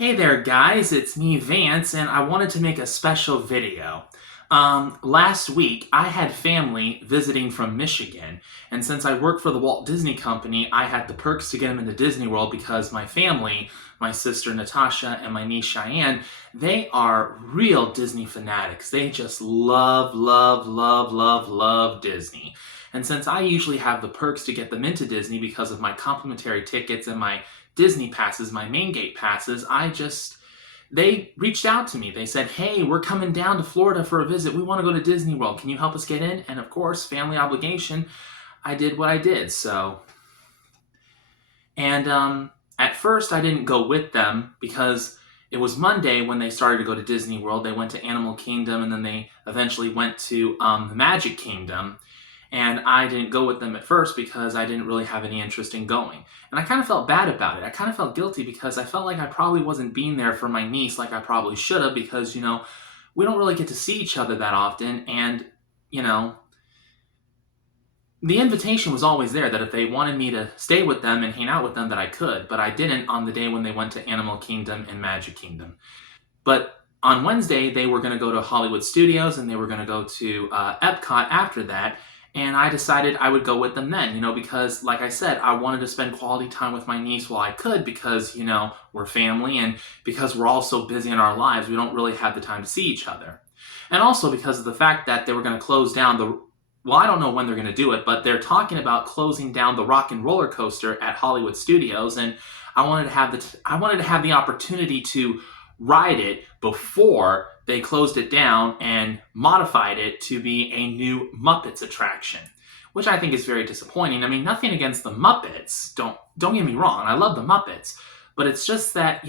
Hey there guys, it's me Vance and I wanted to make a special video. Last week I had family visiting from Michigan, and since I work for the Walt Disney Company, I had the perks to get them into Disney World because my family, my sister Natasha and my niece Cheyenne, they are real Disney fanatics. They just love Disney. And since I usually have the perks to get them into Disney because of my complimentary tickets and my Disney passes, my main gate passes, they reached out to me. They said, hey, we're coming down to Florida for a visit. We want to go to Disney World. Can you help us get in? And of course, family obligation, I did what I did. At first I didn't go with them because it was Monday when they started to go to Disney World. They went to Animal Kingdom and then they eventually went to the Magic Kingdom. And I didn't go with them at first because I didn't really have any interest in going. And I kind of felt bad about it. I kind of felt guilty because I felt like I probably wasn't being there for my niece like I probably should have because, we don't really get to see each other that often. And, the invitation was always there that if they wanted me to stay with them and hang out with them that I could. But I didn't on the day when they went to Animal Kingdom and Magic Kingdom. But on Wednesday, they were going to go to Hollywood Studios and they were going to go to Epcot after that. And I decided I would go with them then, because like I said, I wanted to spend quality time with my niece while I could because, we're family and because we're all so busy in our lives, we don't really have the time to see each other. And also because of the fact that they were going to close down I don't know when they're going to do it, but they're talking about closing down the Rock and Roller Coaster at Hollywood Studios. And I wanted to have the opportunity to ride it before they closed it down and modified it to be a new Muppets attraction, which I think is very disappointing. I mean, nothing against the Muppets. Don't get me wrong. I love the Muppets, but it's just that,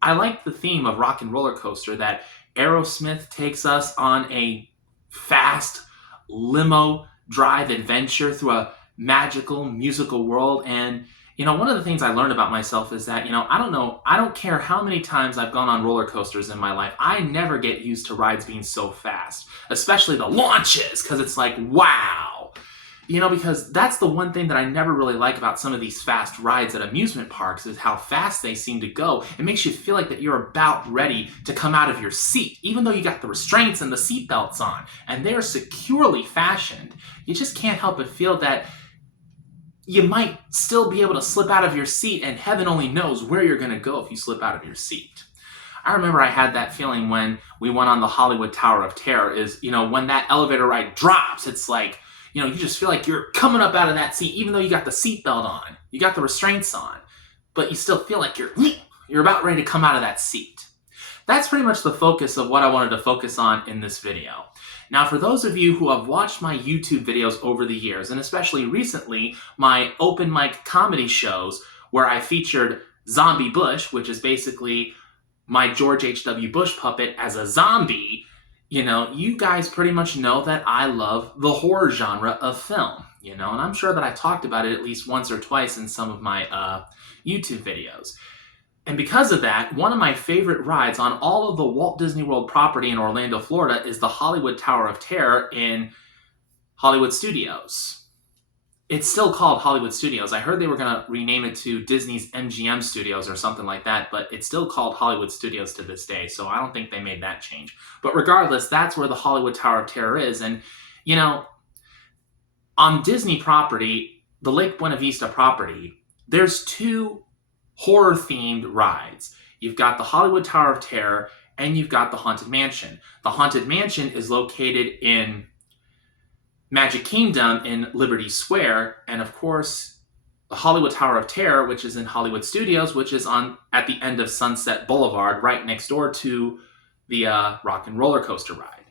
I like the theme of Rock and Roller Coaster that Aerosmith takes us on a fast limo drive adventure through a magical musical world. And one of the things I learned about myself is that, I don't care how many times I've gone on roller coasters in my life, I never get used to rides being so fast, especially the launches, because it's like, wow. Because that's the one thing that I never really like about some of these fast rides at amusement parks is how fast they seem to go. It makes you feel like that you're about ready to come out of your seat, even though you got the restraints and the seat belts on, and they're securely fashioned. You just can't help but feel that you might still be able to slip out of your seat, and heaven only knows where you're going to go if you slip out of your seat. I remember I had that feeling when we went on the Hollywood Tower of Terror is, when that elevator ride drops, it's like, you just feel like you're coming up out of that seat, even though you got the seatbelt on, you got the restraints on, but you still feel like you're about ready to come out of that seat. That's pretty much the focus of what I wanted to focus on in this video. Now, for those of you who have watched my YouTube videos over the years, and especially recently, my open mic comedy shows where I featured Zombie Bush, which is basically my George H.W. Bush puppet as a zombie, you guys pretty much know that I love the horror genre of film, and I'm sure that I talked about it at least once or twice in some of my YouTube videos. And because of that, one of my favorite rides on all of the Walt Disney World property in Orlando, Florida is the Hollywood Tower of Terror in Hollywood Studios. It's still called Hollywood Studios. I heard they were going to rename it to Disney's MGM Studios or something like that, but it's still called Hollywood Studios to this day, so I don't think they made that change. But regardless, that's where the Hollywood Tower of Terror is. And, on Disney property, the Lake Buena Vista property, there's two horror-themed rides. You've got the Hollywood Tower of Terror, and you've got the Haunted Mansion. The Haunted Mansion is located in Magic Kingdom in Liberty Square, and of course, the Hollywood Tower of Terror, which is in Hollywood Studios, which is at the end of Sunset Boulevard, right next door to the Rock and Roller Coaster ride.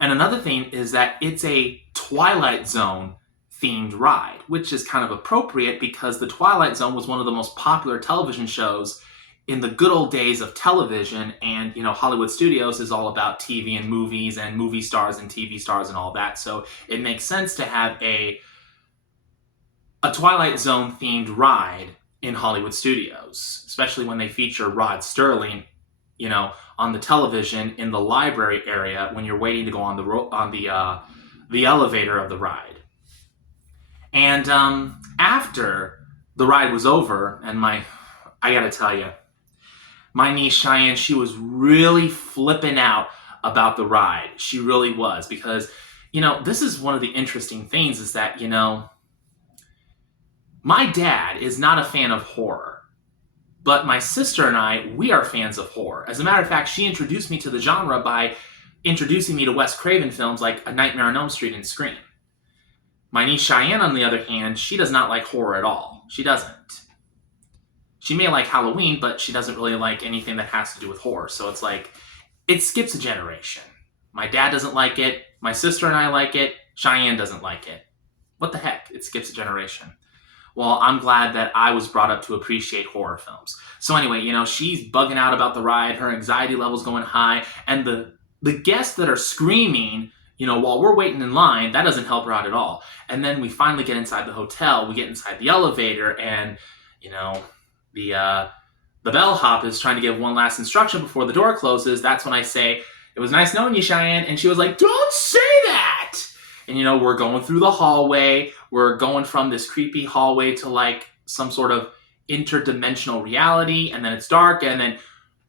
And another thing is that it's a Twilight Zone themed ride, which is kind of appropriate because the Twilight Zone was one of the most popular television shows in the good old days of television, and Hollywood Studios is all about TV and movies and movie stars and TV stars and all that, so it makes sense to have a Twilight Zone themed ride in Hollywood Studios, especially when they feature Rod Sterling, on the television in the library area when you're waiting to go on the elevator of the ride. And after the ride was over, and I gotta tell you, my niece Cheyenne, she was really flipping out about the ride. She really was, because, this is one of the interesting things is that, my dad is not a fan of horror. But my sister and I, we are fans of horror. As a matter of fact, she introduced me to the genre by introducing me to Wes Craven films like A Nightmare on Elm Street and Scream. My niece Cheyenne, on the other hand, she does not like horror at all. She doesn't. She may like Halloween, but she doesn't really like anything that has to do with horror. So it's like, it skips a generation. My dad doesn't like it. My sister and I like it. Cheyenne doesn't like it. What the heck? It skips a generation. Well, I'm glad that I was brought up to appreciate horror films. So anyway, she's bugging out about the ride. Her anxiety level's going high. And the guests that are screaming, while we're waiting in line, that doesn't help her out at all. And then we finally get inside the hotel. We get inside the elevator, and, the bellhop is trying to give one last instruction before the door closes. That's when I say, "It was nice knowing you, Cheyenne." And she was like, "Don't say that!" And, we're going through the hallway. We're going from this creepy hallway to like some sort of interdimensional reality. And then it's dark, and then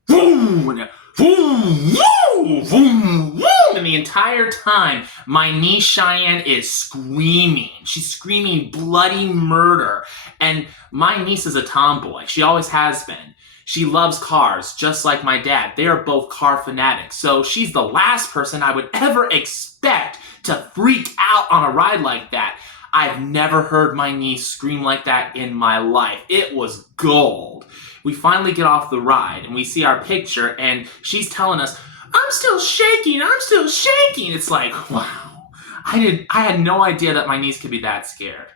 boom, and boom, boom, boom, boom. And the entire time, my niece Cheyenne is screaming. She's screaming bloody murder. And my niece is a tomboy. She always has been. She loves cars, just like my dad. They are both car fanatics. So she's the last person I would ever expect to freak out on a ride like that. I've never heard my niece scream like that in my life. It was gold. We finally get off the ride, and we see our picture, and she's telling us, "I'm still shaking, I'm still shaking." It's like, wow. I had no idea that my niece could be that scared.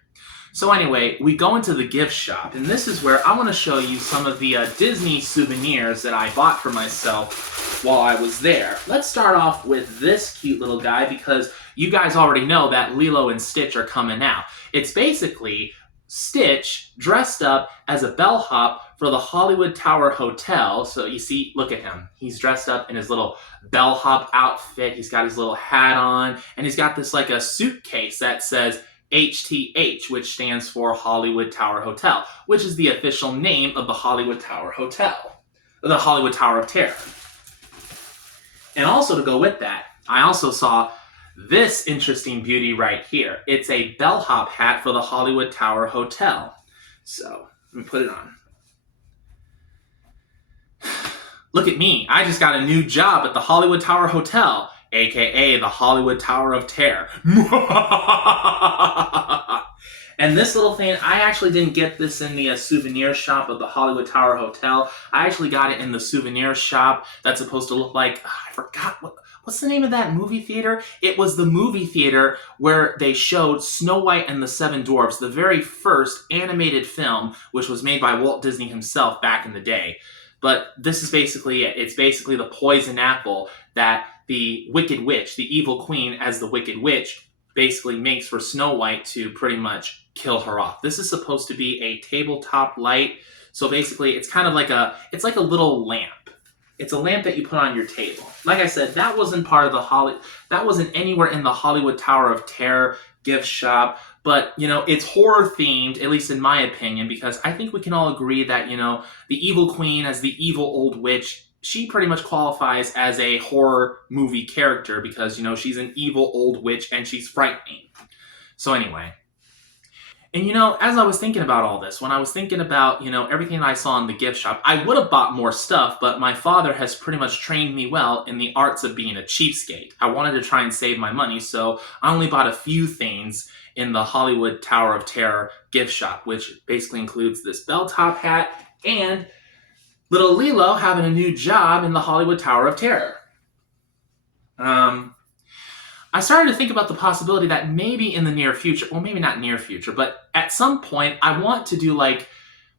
So anyway, we go into the gift shop, and this is where I want to show you some of the Disney souvenirs that I bought for myself while I was there. Let's start off with this cute little guy, because you guys already know that Lilo and Stitch are coming out. It's basically Stitch dressed up as a bellhop for the Hollywood Tower Hotel. So you see, look at him. He's dressed up in his little bellhop outfit. He's got his little hat on, and he's got this like a suitcase that says HTH, which stands for Hollywood Tower Hotel, which is the official name of the Hollywood Tower Hotel, the Hollywood Tower of Terror. And also to go with that, I also saw this interesting beauty right here. It's a bellhop hat for the Hollywood Tower Hotel. So, let me put it on. Look at me, I just got a new job at the Hollywood Tower Hotel, aka the Hollywood Tower of Terror. And this little thing, I actually didn't get this in the souvenir shop of the Hollywood Tower Hotel. I actually got it in the souvenir shop that's supposed to look like, I forgot, what's the name of that movie theater? It was the movie theater where they showed Snow White and the Seven Dwarfs, the very first animated film, which was made by Walt Disney himself back in the day. But this is basically it. It's basically the poison apple that the Wicked Witch, the evil queen as the Wicked Witch, basically makes for Snow White to pretty much kill her off. This is supposed to be a tabletop light. So basically it's kind of like it's like a little lamp. It's a lamp that you put on your table. Like I said, that wasn't part of that wasn't anywhere in the Hollywood Tower of Terror gift shop. But, it's horror themed, at least in my opinion, because I think we can all agree that, the evil queen as the evil old witch, she pretty much qualifies as a horror movie character because, she's an evil old witch and she's frightening. So anyway. And, as I was thinking about all this, when I was thinking about, everything I saw in the gift shop, I would have bought more stuff, but my father has pretty much trained me well in the arts of being a cheapskate. I wanted to try and save my money, so I only bought a few things in the Hollywood Tower of Terror gift shop, which basically includes this bell top hat and little Lilo having a new job in the Hollywood Tower of Terror. I started to think about the possibility that maybe in the near future, well, maybe not near future, but at some point I want to do like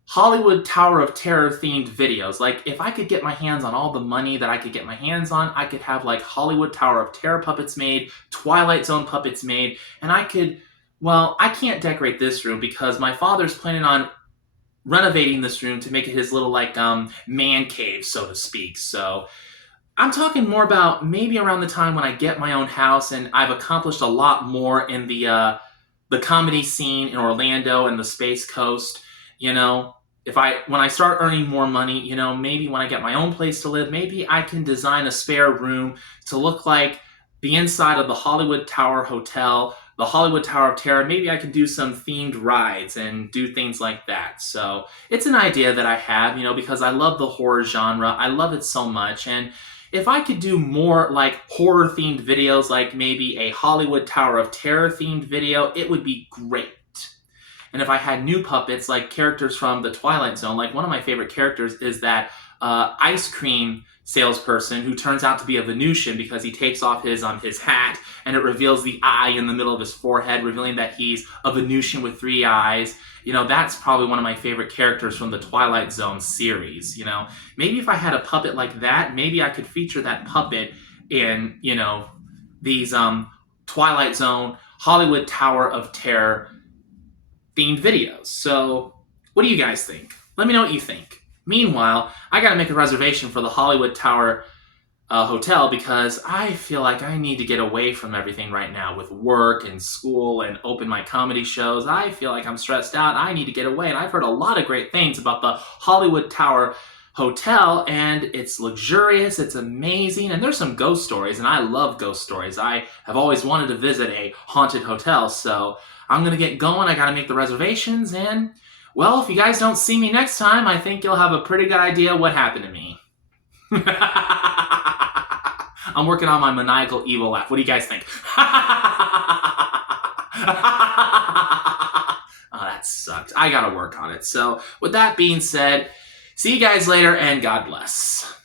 Hollywood Tower of Terror themed videos. Like if I could get my hands on all the money that I could get my hands on, I could have like Hollywood Tower of Terror puppets made, Twilight Zone puppets made, and I could, well, I can't decorate this room because my father's planning on renovating this room to make it his little like man cave, so to speak. So I'm talking more about maybe around the time when I get my own house and I've accomplished a lot more in the comedy scene in Orlando and the Space Coast. when I start earning more money, maybe when I get my own place to live, maybe I can design a spare room to look like the inside of the Hollywood Tower Hotel, the Hollywood Tower of Terror. Maybe I can do some themed rides and do things like that. So it's an idea that I have, because I love the horror genre. I love it so much. And if I could do more like horror themed videos, like maybe a Hollywood Tower of Terror themed video, it would be great. And if I had new puppets, like characters from the Twilight Zone, like one of my favorite characters is that ice cream salesperson who turns out to be a Venusian because he takes off his hat and it reveals the eye in the middle of his forehead, revealing that he's a Venusian with 3 eyes. That's probably one of my favorite characters from the Twilight Zone series. Maybe if I had a puppet like that, maybe I could feature that puppet in, these Twilight Zone, Hollywood Tower of Terror themed videos. So, what do you guys think? Let me know what you think. Meanwhile, I gotta make a reservation for the Hollywood Tower Hotel because I feel like I need to get away from everything right now with work and school and open my comedy shows. I feel like I'm stressed out. I need to get away. And I've heard a lot of great things about the Hollywood Tower Hotel, and it's luxurious, it's amazing, and there's some ghost stories, and I love ghost stories. I have always wanted to visit a haunted hotel, so I'm gonna get going. I gotta make the reservations, and well, if you guys don't see me next time, I think you'll have a pretty good idea what happened to me. I'm working on my maniacal evil laugh. What do you guys think? Oh, that sucked. I gotta work on it. So, with that being said, see you guys later, and God bless.